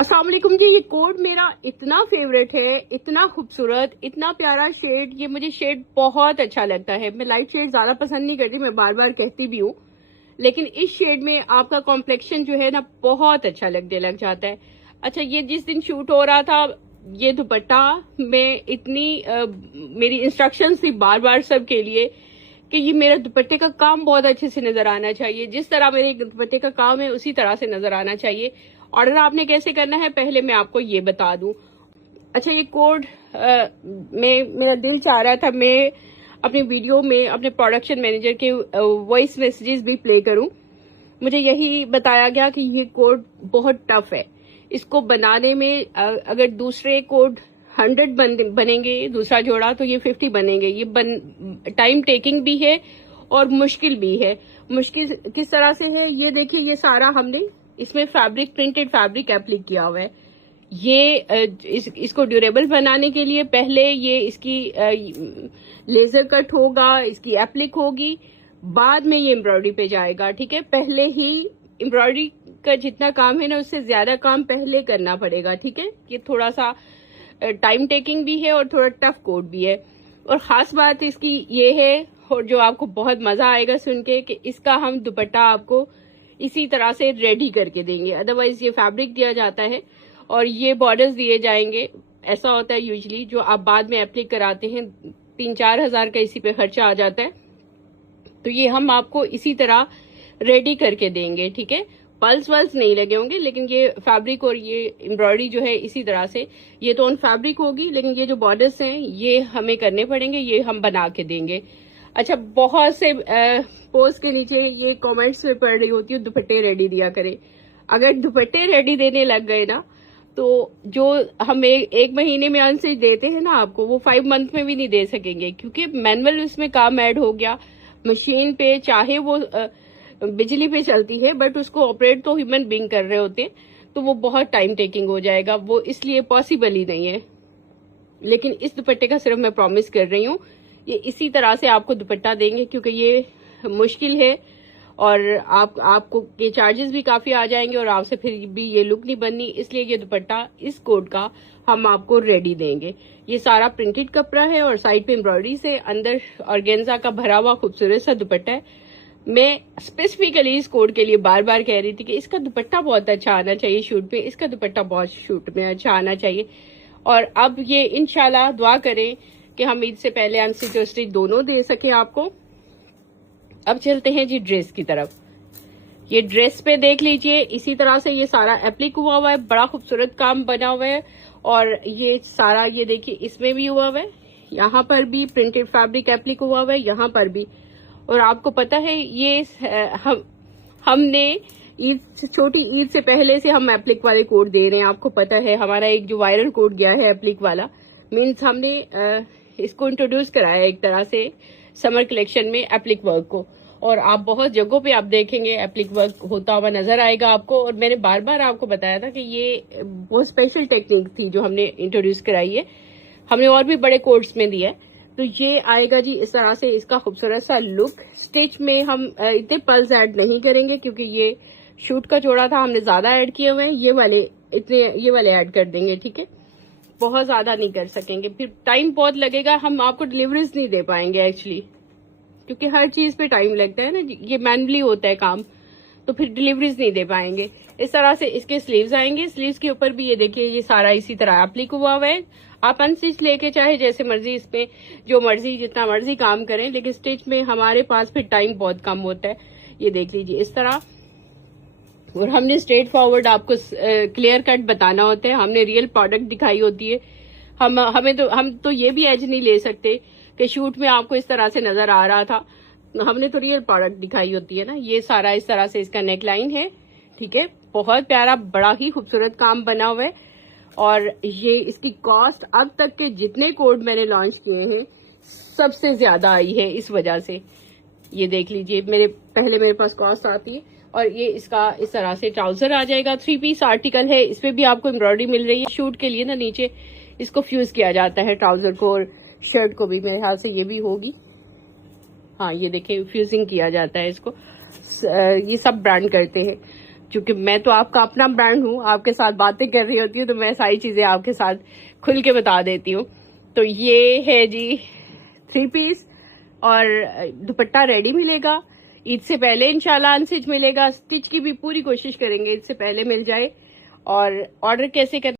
अस्सलाम वालेकुम जी। ये कोड मेरा इतना फेवरेट है, इतना खूबसूरत, इतना प्यारा शेड। ये मुझे शेड बहुत अच्छा लगता है। मैं लाइट शेड ज्यादा पसंद नहीं करती, मैं बार बार कहती भी हूँ, लेकिन इस शेड में आपका कॉम्प्लेक्शन जो है ना बहुत अच्छा लग जाता है। अच्छा, ये जिस दिन शूट हो रहा था, ये दुपट्टा में इतनी मेरी इंस्ट्रक्शंस थी बार बार सबके लिए कि ये मेरा दुपट्टे का काम बहुत अच्छे से नजर आना चाहिए। जिस तरह मेरे दुपट्टे का काम है उसी तरह से नजर आना चाहिए। ऑर्डर आपने कैसे करना है पहले मैं आपको ये बता दूं। अच्छा, ये कोड में मेरा दिल चाह रहा था मैं अपनी वीडियो में अपने प्रोडक्शन मैनेजर के वॉइस मैसेजेस भी प्ले करूं। मुझे यही बताया गया कि ये कोड बहुत टफ है। इसको बनाने में अगर दूसरे कोड 100 बनेंगे, दूसरा जोड़ा, तो ये 50 बनेंगे। ये टाइम टेकिंग भी है और मुश्किल भी है। मुश्किल किस तरह से है ये देखिए। ये सारा हमने इसमें प्रिंटेड फैब्रिक एप्लिक किया हुआ है। ये इसको ड्यूरेबल बनाने के लिए पहले ये इसकी लेजर कट होगा, इसकी एप्लिक होगी, बाद में ये एम्ब्रॉयडरी पे जाएगा। ठीक है, पहले ही एम्ब्रॉयडरी का जितना काम है ना उससे ज्यादा काम पहले करना पड़ेगा। ठीक है, ये थोड़ा सा टाइम टेकिंग भी है और थोड़ा टफ कोड भी है। और खास बात इसकी ये है, और जो आपको बहुत मजा आएगा सुन के, कि इसका हम दुपट्टा आपको इसी तरह से रेडी करके देंगे। अदरवाइज ये फैब्रिक दिया जाता है और ये बॉर्डर्स दिए जाएंगे। ऐसा होता है यूजुअली, जो आप बाद में एप्लिक कराते हैं 3-4 हजार का इसी पे खर्चा आ जाता है। तो ये हम आपको इसी तरह रेडी करके देंगे। ठीक है, पल्स वल्स नहीं लगे होंगे, लेकिन ये फैब्रिक और ये एम्ब्रॉयडरी जो है इसी तरह से, ये तो ऑन फैब्रिक होगी, लेकिन ये जो बॉर्डर्स हैं ये हमें करने पड़ेंगे, ये हम बना के देंगे। अच्छा, बहुत से पोस्ट के नीचे ये कमेंट्स में पढ़ रही होती हूँ, दुपट्टे रेडी दिया करें। अगर दुपट्टे रेडी देने लग गए ना, तो जो हम एक महीने में अनस्टिच देते हैं ना आपको, वो 5 मंथ में भी नहीं दे सकेंगे, क्योंकि मैनुअल उसमें काम ऐड हो गया। मशीन पे चाहे वो बिजली पे चलती है, बट उसको ऑपरेट तो ह्यूमन बीइंग कर रहे होते हैं, तो वो बहुत टाइम टेकिंग हो जाएगा, वो इसलिए पॉसिबल ही नहीं है। लेकिन इस दुपट्टे का सिर्फ मैं प्रॉमिस कर रही हूँ, ये इसी तरह से आपको दुपट्टा देंगे, क्योंकि ये मुश्किल है और आपको ये चार्जेस भी काफी आ जाएंगे और आपसे फिर भी ये लुक नहीं बननी। इसलिए ये दुपट्टा इस कोड का हम आपको रेडी देंगे। ये सारा प्रिंटेड कपड़ा है और साइड पे एम्ब्रॉयडरी से, अंदर ऑर्गेन्जा का भरा हुआ खूबसूरत सा दुपट्टा है। मैं स्पेसिफिकली इस कोड के लिए बार बार कह रही थी कि इसका दुपट्टा बहुत अच्छा आना चाहिए शूट पे, इसका दुपट्टा बहुत शूट में अच्छा आना चाहिए। और अब ये इंशाल्लाह दुआ करें कि हम ईद से पहले अनस्टिच और स्टिच दोनों दे सके आपको। अब चलते हैं जी ड्रेस की तरफ। ये ड्रेस पे देख लीजिए, इसी तरह से ये सारा एप्लिक हुआ है, बड़ा खूबसूरत काम बना हुआ है। और ये सारा ये देखिए इसमें भी हुआ है, यहाँ पर भी प्रिंटेड फैब्रिक एप्लिक हुआ है, यहाँ पर भी। और आपको पता है ये हमने छोटी ईद से पहले से हम एप्लिक वाले कोड दे रहे हैं। आपको पता है हमारा एक जो वायरल कोड गया है एप्लिक वाला, मीन्स हमने इसको इंट्रोड्यूस कराया एक तरह से समर कलेक्शन में एप्लिक वर्क को। और आप बहुत जगहों पे आप देखेंगे एप्लिक वर्क होता हुआ नजर आएगा आपको। और मैंने बार बार आपको बताया था कि ये बहुत स्पेशल टेक्निक थी जो हमने इंट्रोड्यूस कराई है, हमने और भी बड़े कोर्स में दिया है। तो ये आएगा जी इस तरह से, इसका खूबसूरत सा लुक। स्टिच में हम इतने पल्स ऐड नहीं करेंगे, क्योंकि ये शूट का जोड़ा था, हमने ज्यादा ऐड किए हुए हैं। ये वाले ऐड कर देंगे। ठीक है, बहुत ज्यादा नहीं कर सकेंगे, फिर टाइम बहुत लगेगा, हम आपको डिलीवरीज नहीं दे पाएंगे एक्चुअली, क्योंकि हर चीज पे टाइम लगता है ना, ये मैनुअली होता है काम, तो फिर डिलीवरीज नहीं दे पाएंगे। इस तरह से इसके स्लीव्स आएंगे। स्लीव्स के ऊपर भी ये देखिए ये सारा इसी तरह एप्लिक हुआ है। आप अनस्टिच लेके चाहे जैसे मर्जी, इसमें जो मर्जी जितना मर्जी काम करें, लेकिन स्टिच में हमारे पास फिर टाइम बहुत कम होता है। ये देख लीजिए इस तरह। और हमने स्ट्रेट फॉरवर्ड आपको क्लियर कट बताना होता है, हमने रियल प्रोडक्ट दिखाई होती है। हम तो ये भी एज नहीं ले सकते कि शूट में आपको इस तरह से नजर आ रहा था, हमने तो रियल प्रोडक्ट दिखाई होती है ना। ये सारा इस तरह से इसका नेकलाइन है। ठीक है, बहुत प्यारा, बड़ा ही खूबसूरत काम बना हुआ है। और ये इसकी कॉस्ट अब तक के जितने कोड मैंने लॉन्च किए हैं सबसे ज्यादा आई है इस वजह से। ये देख लीजिए, मेरे पास कॉस्ट आती है। और ये इसका इस तरह से ट्राउजर आ जाएगा। 3 पीस आर्टिकल है, इसमें भी आपको एम्ब्रॉयडरी मिल रही है। शूट के लिए ना नीचे इसको फ्यूज किया जाता है, ट्राउजर को और शर्ट को भी, मेरे ख्याल से ये भी होगी। हाँ, ये देखिए फ्यूजिंग किया जाता है इसको, ये सब ब्रांड करते हैं। क्योंकि मैं तो आपका अपना ब्रांड हूँ, आपके साथ बातें कर रही होती हूँ तो मैं सारी चीजें आपके साथ खुल के बता देती हूँ। तो ये है जी 3 पीस और दुपट्टा रेडी मिलेगा। ईद से पहले इंशाल्लाह अनस्टिच मिलेगा। स्टिच की भी पूरी कोशिश करेंगे ईद से पहले मिल जाए। और ऑर्डर कैसे कर